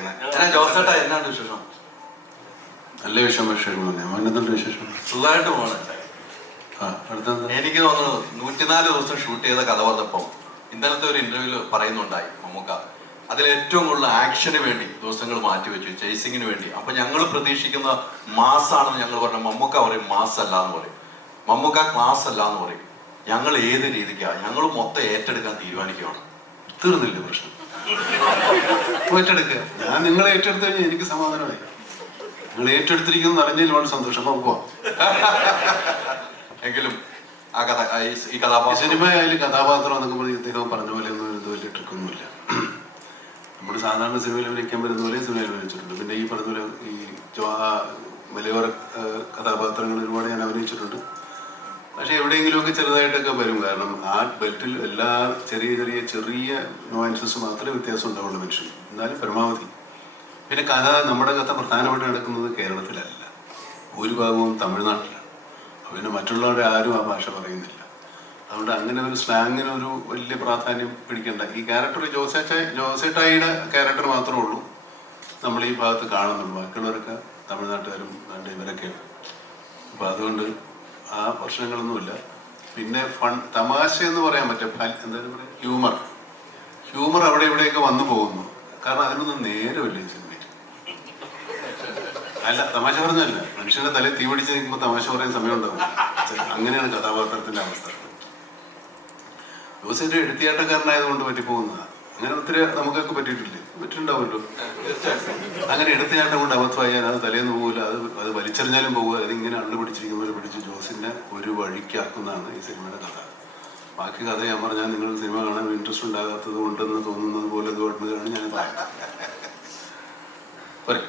ഉണ്ടാക്കിയിരിക്കുന്നത് ഞാൻ ജോസേട്ടാ എന്നാണ് വിശേഷം? നല്ല വിഷയം വിശേഷം മോനെന്തുണ്ട് വിശേഷം? സുഖമായിട്ട് അടുത്തെന്താ? എനിക്ക് തോന്നുന്നു നൂറ്റിനാല് ദിവസം ഷൂട്ട് ചെയ്ത കഥ വന്നപ്പം ഇന്നലത്തെ ഒരു ഇന്റർവ്യൂൽ പറയുന്നുണ്ടായി മമ്മൂക്ക. അതിൽ ഏറ്റവും കൂടുതൽ ആക്ഷന് വേണ്ടി ദിവസങ്ങൾ മാറ്റിവെച്ചു ചേസിങ്ങിന് വേണ്ടി. അപ്പൊ ഞങ്ങൾ പ്രതീക്ഷിക്കുന്ന മാസാണെന്ന് ഞങ്ങൾ പറഞ്ഞ. മമ്മൂക്ക പറയും മാസ് അല്ല എന്ന് പറയും. മമ്മൂക്ക ക്ലാസ് അല്ല എന്ന് പറയും. ഞങ്ങൾ ഏത് രീതിക്കാ? ഞങ്ങൾ മൊത്തം ഏറ്റെടുക്കാൻ തീരുമാനിക്കുകയാണ്. തീർന്നില്ല പ്രശ്നം. ഏറ്റെടുക്കുക ഞാൻ നിങ്ങളെ ഏറ്റെടുത്തു കഴിഞ്ഞാൽ എനിക്ക് സമാധാനമായി. നിങ്ങൾ ഏറ്റെടുത്തിരിക്കുന്നത് അറിഞ്ഞതിൽ വളരെ സന്തോഷം. അപ്പൊ പോവാം. എങ്കിലും ആ കഥ ഈ- കഥാപാത്രം സിനിമ ആയാലും കഥാപാത്രം എന്നൊക്കെ പറഞ്ഞ് ഇദ്ദേഹം പറഞ്ഞ പോലെ ഒന്നും ഇത് വലിയ ട്രിക്കൊന്നുമില്ല. നമ്മൾ സാധാരണ സിനിമയിൽ അഭിനയിക്കാൻ വരുന്ന പോലെ സിനിമയിൽ അഭിനയിച്ചിട്ടുണ്ട്. പിന്നെ ഈ പറഞ്ഞ പോലെ ഈ മലയോര കഥാപാത്രങ്ങൾ ഒരുപാട് ഞാൻ അഭിനയിച്ചിട്ടുണ്ട്. പക്ഷെ എവിടെയെങ്കിലുമൊക്കെ ചെറുതായിട്ടൊക്കെ വരും. കാരണം ആ ബെൽറ്റിൽ എല്ലാ ചെറിയ ചെറിയ ചെറിയ നോയൻസസ് മാത്രമേ വ്യത്യാസം ഉണ്ടാവുള്ളൂ മനുഷ്യൻ എന്നാലും പരമാവധി. പിന്നെ കഥ നമ്മുടെ കഥ പ്രധാനമായിട്ട് നടക്കുന്നത് കേരളത്തിലല്ല. ഭൂരിഭാഗവും തമിഴ്നാട്ടിലാണ്. പിന്നെ മറ്റുള്ളവരുടെ ആരും ആ ഭാഷ പറയുന്നില്ല. അതുകൊണ്ട് അങ്ങനെ ഒരു സ്ലാങ്ങിന് ഒരു വലിയ പ്രാധാന്യം പിടിക്കേണ്ട. ഈ ക്യാരക്ടർ ജോസേട്ട ജോസേട്ടായിയുടെ ക്യാരക്ടർ മാത്രമേ ഉള്ളൂ നമ്മൾ ഈ ഭാഗത്ത് കാണുന്നുള്ളൂ. ബാക്കിയുള്ളവരൊക്കെ തമിഴ്നാട്ടുകാരും ഇവരൊക്കെയാണ് അപ്പോൾ അതുകൊണ്ട് ആ പ്രശ്നങ്ങളൊന്നുമില്ല. പിന്നെ ഫൺ തമാശ എന്ന് പറയാൻ പറ്റും എന്തായാലും പറയുക? ഹ്യൂമർ. ഹ്യൂമർ അവിടെ ഇവിടെയൊക്കെ വന്നു പോകുന്നു. കാരണം അതിനൊന്നും നേരമില്ല ഈ സിനിമയിൽ അല്ല തമാശ പറഞ്ഞല്ല മനുഷ്യന്റെ തലയിൽ തീ പിടിച്ച് നിൽക്കുമ്പോൾ തമാശ പറയാൻ സമയം ഉണ്ടാവും അങ്ങനെയാണ് കഥാപാത്രത്തിന്റെ അവസ്ഥ. ജോസിന്റെ എഴുത്തിയാട്ടക്കാരനായതുകൊണ്ട് പറ്റിപ്പോകുന്നതാ. അങ്ങനെ ഒത്തിരി നമുക്കൊക്കെ പറ്റിയിട്ടില്ലേ? പറ്റിയിട്ടുണ്ടാവുമല്ലോ. അങ്ങനെ എടുത്തിയാട്ടം കൊണ്ട് അബദ്ധമായാൽ അത് തലേന്ന് വലിച്ചെറിഞ്ഞാലും പോകുക അതിങ്ങനെ അള്ളു പിടിച്ചിരിക്കുന്നവരെ പിടിച്ച് ജോസിനെ ഒരു വഴിക്കാക്കുന്നതാണ് ഈ സിനിമയുടെ കഥ. ബാക്കി കഥ ഞാൻ പറഞ്ഞാൽ നിങ്ങൾ സിനിമ കാണാൻ ഇൻട്രസ്റ്റ് ഉണ്ടാകാത്തത് കൊണ്ടെന്ന് തോന്നുന്നത് പോലെ ഇതുകൊണ്ടാണ് ഞാൻ പോരെ.